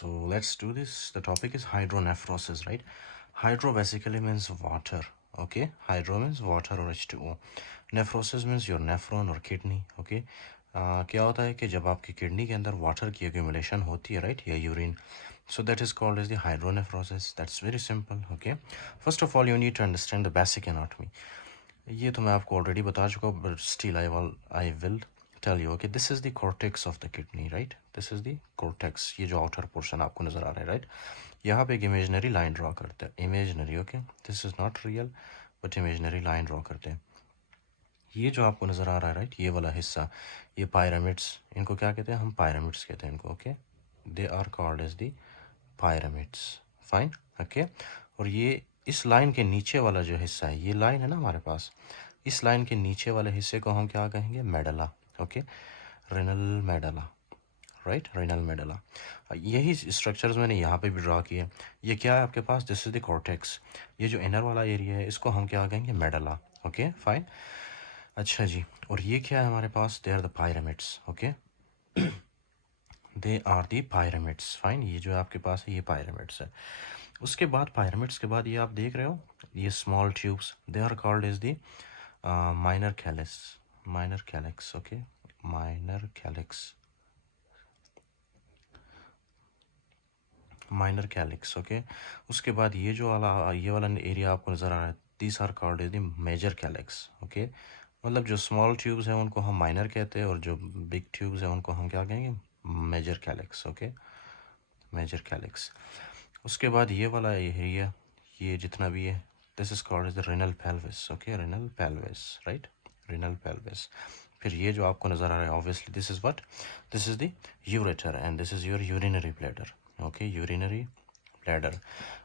So let's do this. The topic is hydronephrosis, right? Hydro basically means water. Okay, hydro means water or H2O. Nephrosis means your nephron or kidney. Okay, क्या होता है कि जब आपकी kidney के अंदर water की accumulation होती है, राइट, या urine, so that is called as the hydronephrosis. That's very simple. Okay, first of all you need to understand the basic anatomy. ये तो मैं आपको ऑलरेडी बता चुका हूँ, but still I will tell you. Okay, this is the cortex of the kidney, right? This is the cortex. ये जो outer portion आपको नज़र आ रहा है, right? यहाँ पे एक imaginary line draw करते हैं. Imaginary, okay? This is not real, but imaginary line draw करते हैं. ये जो आपको नज़र आ रहा है, राइट, ये वाला हिस्सा, ये पायरामिड्स, इनको क्या कहते हैं? हम पायरामिड्स कहते हैं इनको. Okay, they are called as the pyramids. Fine. Okay, और ये इस लाइन के नीचे वाला जो हिस्सा है, ये लाइन है ना हमारे पास, इस लाइन के नीचे वाले हिस्से को हम क्या कहेंगे? Medulla. Okay, renal medulla, right, renal medulla. यही स्ट्रक्चर्स मैंने यहाँ पे भी ड्रा किए. ये क्या है आपके पास? This is the cortex. ये जो इनर वाला एरिया है, इसको हम क्या कहेंगे? मेडला. Okay, fine. अच्छा जी, और ये क्या है हमारे पास? They are the pyramids. Okay, they are the pyramids. Fine. ये जो आपके पास है, ये पायरामिड्स है. उसके बाद पायरामिड्स के बाद ये आप देख रहे हो, ये small tubes, they are called is the minor calyx. Minor calyx. Okay, minor calyx. Minor calyx. Okay, उसके बाद ये वाला एरिया आपको नज़र आ रहा है, these are called is the major calyx. Okay, मतलब जो स्मॉल ट्यूब्स हैं उनको हम माइनर कहते हैं, और जो बिग ट्यूब्स हैं उनको हम क्या कहेंगे? Major calyx. Okay, major calyx. उसके बाद ये वाला एरिया, ये जितना भी है, this is called as the renal pelvis. Okay, renal pelvis, right, renal pelvis. फिर ये जो आपको नज़र आ रहा है, obviously this is what? This is the ureter and this is your urinary bladder. Okay, urinary bladder.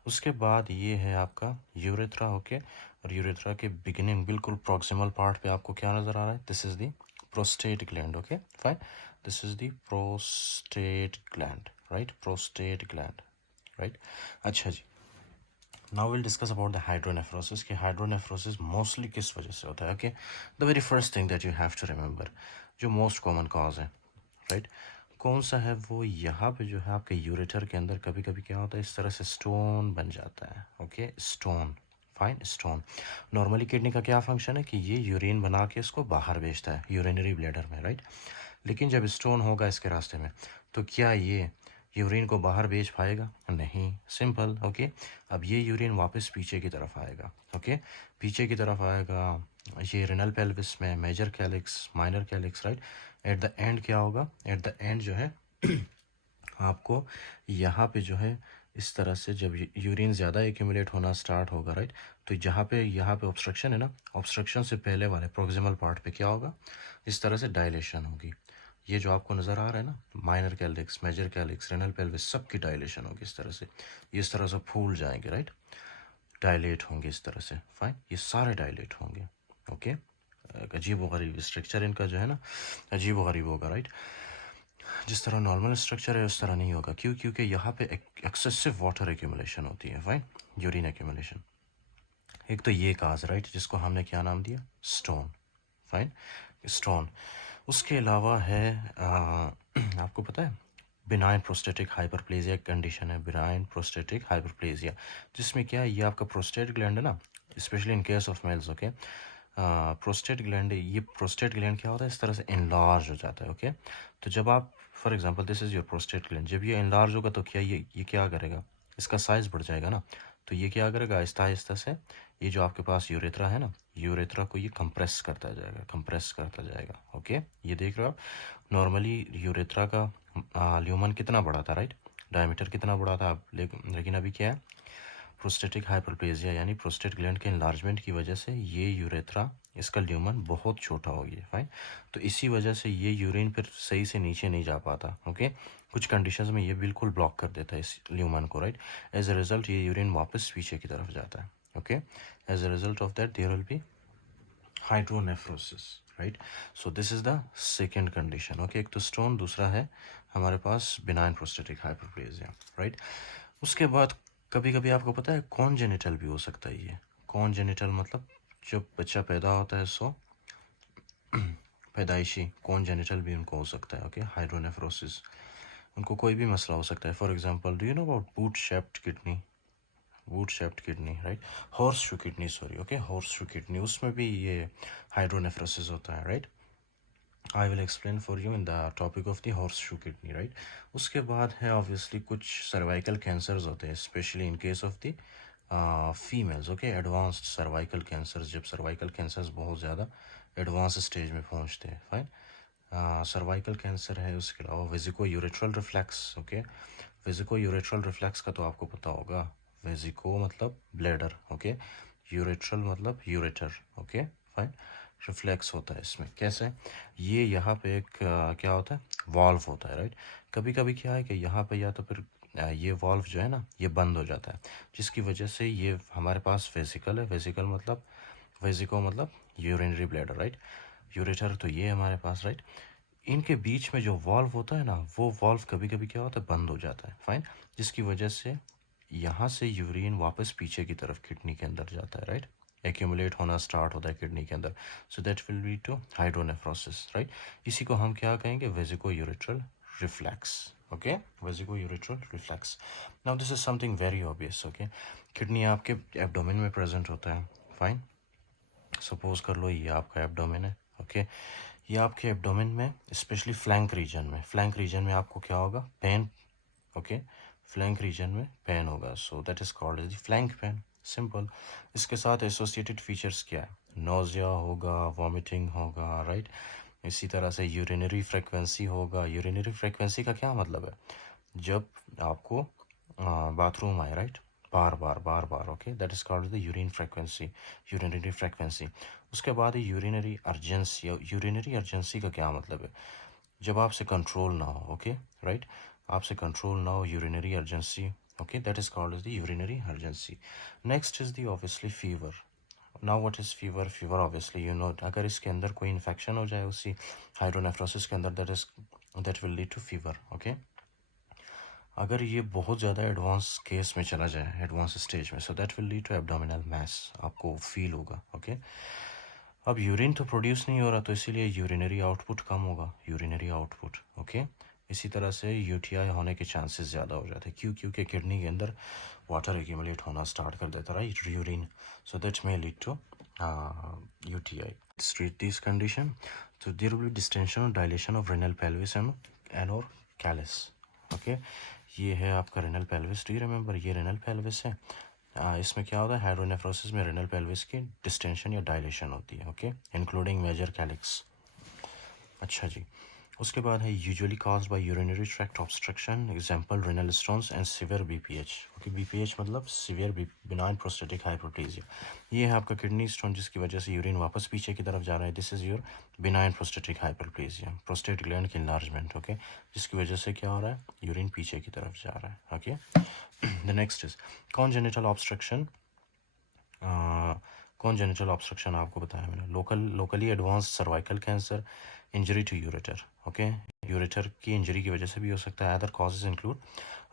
उसके बाद ये है आपका यूरेथ्रा. ओके, और यूरेथ्रा के बिगिनिंग बिल्कुल प्रॉक्सिमल पार्ट पे आपको क्या नज़र आ रहा है? This is the prostate gland. Okay, fine. This is the prostate gland, right, prostate gland, right. अच्छा जी, now will discuss about the hydronephrosis. कि हाइड्रोनेफ्रोसिस मोस्टली किस वजह से होता है? Okay, the very first thing that you have to remember, जो most common cause है, राइट, कौन सा है वो? यहाँ पे जो है आपके यूरेटर के अंदर कभी कभी क्या होता है, इस तरह से स्टोन बन जाता है. Okay, stone. Fine, stone. Normally kidney का क्या फंक्शन है कि ये यूरिन बना के इसको बाहर भेजता है यूरिनरी ब्लैडर में, राइट. लेकिन जब स्टोन होगा इसके रास्ते में, तो क्या ये यूरिन को बाहर भेज पाएगा? नहीं. सिंपल. ओके, अब ये यूरिन वापस पीछे की तरफ आएगा. ओके, पीछे की तरफ आएगा, ये रेनल पेल्विस में, major calyx, minor calyx, right. At the end क्या होगा? एट द एंड जो है आपको यहाँ पे जो है इस तरह से जब यूरिन ज़्यादा एक्यूमुलेट होना स्टार्ट होगा, राइट, तो यहाँ पे ऑब्स्ट्रक्शन है ना, ऑब्स्ट्रक्शन से पहले वाले प्रोक्सिमल पार्ट पे क्या होगा? इस तरह से डायलेशन होगी. ये जो आपको नज़र आ रहा है ना, minor calyx, major calyx, renal pelvis, सबकी डायलेशन होगी इस तरह से. ये इस तरह से फूल जाएंगे, राइट, डायलेट होंगे इस तरह से. फाइन, ये सारे डायलेट होंगे. ओके, अजीब व गरीब स्ट्रक्चर इनका जो है ना, अजीब व गरीब होगा, राइट. जिस तरह नॉर्मल स्ट्रक्चर है उस तरह नहीं होगा. क्यों? क्योंकि यहाँ पे एक्सेसिव वाटर एक्यूमुलेशन होती है. Fine, urine accumulation. एक तो ये काज, राइट, जिसको हमने क्या नाम दिया? स्टोन. Fine, stone. उसके अलावा है आपको पता है, बिनाइन प्रोस्टेटिक हाइपरप्लेजिया कंडीशन है, बिनाइन प्रोस्टेटिक हाइपरप्लेजिया, जिसमें क्या है, ये आपका प्रोस्टेट ग्लैंड है ना, specially in case of males. Okay, prostate gland, ये प्रोस्टेट ग्लैंड क्या होता है? इस तरह से इनलार्ज हो जाता है. ओके, तो जब आप, for example this is your prostate gland, जब ये इनलार्ज होगा तो क्या ये क्या करेगा? इसका साइज़ बढ़ जाएगा ना, तो ये क्या करेगा? आहिस्ता आहिस्ता से ये जो आपके पास यूरेथ्रा है ना, यूरेथ्रा को ये कंप्रेस करता जाएगा, कंप्रेस करता जाएगा. ओके, ये देख रहे हो आप, नॉर्मली यूरेथ्रा का ल्यूमन कितना बड़ा था, राइट, डायमीटर कितना बड़ा था, लेकिन अभी क्या है? प्रोस्टेटिक हाइपरप्लेजिया यानी प्रोस्टेट ग्लैंड के इन्लार्जमेंट की वजह से ये यूरेथ्रा, इसका ल्यूमन बहुत छोटा हो गया. फाइन, तो इसी वजह से ये यूरिन फिर सही से नीचे नहीं जा पाता. ओके, कुछ कंडीशंस में ये बिल्कुल ब्लॉक कर देता है इस ल्यूमन को, राइट. एज अ रिजल्ट ये यूरिन वापस पीछे की तरफ जाता है. Okay, as a result of that there will be hydronephrosis, right. So this is the second condition. Okay, एक तो स्टोन, दूसरा है हमारे पास बिनाइन प्रोस्टेटिक हाइपरप्लेजिया, राइट. उसके बाद कभी कभी आपको पता है कौन जेनिटल भी हो सकता है. ये कौन जेनिटल मतलब जब बच्चा पैदा होता है, सो पैदाइशी कौन जेनिटल भी उनको हो सकता है. Okay, hydronephrosis. उनको कोई भी मसला हो सकता है। For example, do you know about boot shaped kidney, right? Horse shoe kidney, sorry, okay, horse shoe kidney, उसमें भी ये हाइड्रोनेफ्रोसिस होता है, right? I will explain for you in the topic of the horse shoe kidney, right? उसके बाद है obviously कुछ cervical cancers होते हैं, specially in case of the females, okay, advanced cervical cancers, जब सर्वाइकल कैंसर्स बहुत ज़्यादा एडवांस स्टेज में पहुंचते हैं, फाइन। सर्वाइकल कैंसर है, उसके अलावा vesico ureteral reflex, okay. Vesico ureteral reflex का तो आपको पता होगा, वेजिको मतलब ब्लैडर, ओके, यूरेट्रल मतलब यूरेटर, ओके, फाइन। रिफ्लेक्स होता है इसमें, कैसे? ये यहाँ पे एक क्या होता है, वॉल्व होता है, राइट? कभी कभी क्या है कि यहाँ पे या तो फिर ये वॉल्व जो है ना, ये बंद हो जाता है, जिसकी वजह से ये हमारे पास वेसिकल है, वेसिकल मतलब, वेजिको मतलब यूरिनरी ब्लैडर, राइट? यूरेटर तो ये है हमारे पास, राइट? इनके बीच में जो वॉल्व होता है ना, वो वॉल्व कभी कभी क्या होता है, बंद हो जाता है, फाइन। जिसकी वजह से यहाँ से यूरिन वापस पीछे की तरफ किडनी के अंदर जाता है, राइट? एक्यूमुलेट होना स्टार्ट होता है किडनी के अंदर, so that will lead to hydronephrosis, right? इसी को हम क्या कहेंगे, vesico ureteral reflex, okay, vesico ureteral reflux. Now this is something very obvious, okay. Kidney आपके एब्डोमेन में प्रेजेंट होता है, फाइन। सपोज कर लो ये आपका एब्डोमेन है, ओके। ये आपके एब्डोमेन में, स्पेशली फ्लैंक रीजन में आपको क्या होगा, पेन, ओके। फ्लैंक रीजन में पेन होगा, so that is called as the flank pain, simple. इसके साथ एसोसिएटेड फीचर्स क्या है, नोजिया होगा, वॉमिटिंग होगा, राइट? इसी तरह से यूरिनरी फ्रीक्वेंसी होगा। यूरिनरी फ्रीक्वेंसी का क्या मतलब है, जब आपको बाथरूम आए, right, bar bar bar bar, okay, that is called the urine frequency, urinary frequency. उसके बाद यूरिनरी अर्जेंसी। यूरिनरी अर्जेंसी का क्या मतलब है, जब आपसे कंट्रोल ना हो, ओके, राइट? आपसे कंट्रोल ना हो, urinary urgency, okay, that is called as the urinary urgency. Next is the obviously fever. Now what is fever? Fever obviously you know, अगर इसके अंदर कोई इन्फेक्शन हो जाए उसी हाइड्रोनेफ्रोसिस के अंदर, that will lead to fever, okay. अगर ये बहुत ज़्यादा एडवांस केस में चला जाए, एडवांस स्टेज में, so that will lead to abdominal mass, आपको फील होगा, ओके। अब यूरिन तो प्रोड्यूस नहीं हो रहा, तो इसीलिए यूरिनरी आउटपुट कम होगा, यूरिनरी आउटपुट, ओके। इसी तरह से यूटीआई होने के चांसेस ज़्यादा हो जाते हैं, क्योंकि किडनी के अंदर वाटर एक्यूमुलेट होना स्टार्ट कर देता है, right, urine, so that may lead to UTI. Treat this condition, so there will be distension or dilation of renal pelvis and or callus, okay. ये है आपका renal pelvis, do you remember, ये renal pelvis है। इसमें क्या होता है, hydronephrosis में रेनल पेल्विस की डिस्टेंशन या डायलेशन होती है, ओके, इंक्लूडिंग मेजर कैलिक्स। अच्छा जी, उसके बाद है usually caused by urinary tract obstruction, example renal stones and severe BPH, okay. BPH मतलब सीवियर बिनाइन प्रोस्टेटिक हाइपरप्लेजिया। ये है आपका किडनी स्टोन, जिसकी वजह से यूरिन वापस पीछे की तरफ जा रहा है, this is your benign prostatic hyperplasia, prostate gland की इनलार्जमेंट, ओके, जिसकी वजह से क्या हो रहा है, यूरिन पीछे की तरफ जा रहा है, okay. The next is congenital obstruction. Congenital obstruction आपको बताया मैंने, locally advanced cervical cancer, injury to ureter, okay. Ureter की इंजरी की वजह से भी हो सकता है। Other causes include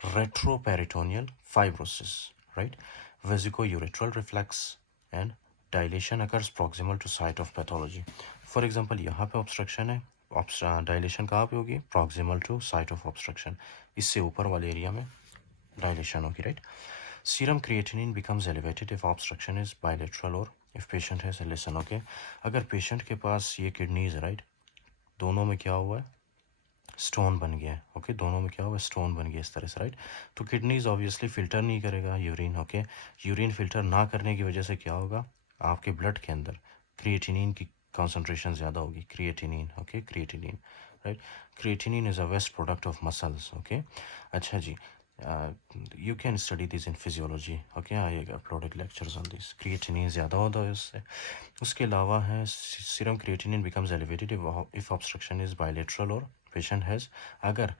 retroperitoneal fibrosis, right, vesico ureteral reflux and dilation occurs proximal to site of pathology. For example यहाँ पे ऑब्स्ट्रक्शन है, डायलेशन कहाँ पे होगी, proximal to site of obstruction, इससे ऊपर वाले एरिया में डायलेशन होगी, right? Serum creatinine becomes elevated if obstruction is bilateral or if patient has a listen, okay। अगर पेशेंट के पास ये किडनीज, राइट, दोनों में क्या हुआ है, स्टोन बन गया है, ओके, दोनों में क्या हुआ है, स्टोन बन गया इस तरह से, राइट। तो किडनीज ऑब्वियसली फिल्टर नहीं करेगा यूरिन, ओके। यूरिन फिल्टर ना करने की वजह से क्या होगा, आपके ब्लड के अंदर क्रिएटिनिन की कॉन्सेंट्रेशन ज़्यादा होगी, creatinine, okay, creatinine, right. Creatinine is a waste product of muscles, okay. अच्छा जी, you can study this in physiology, okay, I uploaded lectures on this। creatinine ज़्यादा होता है उससे। उसके अलावा है serum creatinine becomes elevated if obstruction is bilateral और patient has, अगर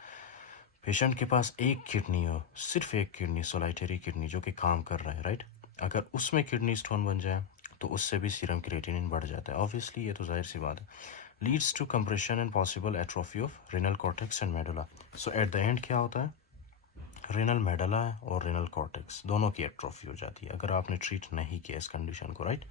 पेशेंट के पास एक किडनी हो, सिर्फ एक किडनी, सोलाइटरी किडनी जो कि काम कर रहा है, राइट, अगर उसमें किडनी स्टोन बन जाए तो उससे भी सीरम क्रिएटिनिन बढ़ जाता है, ऑब्वियसली ये तो जाहिर सी बात है। Leads to compression and possible atrophy of renal cortex and medulla. So at the end क्या होता है, रेनल मेडला और रेनल कॉर्टेक्स दोनों की एट्रोफी हो जाती है अगर आपने ट्रीट नहीं किया इस कंडीशन को, राइट।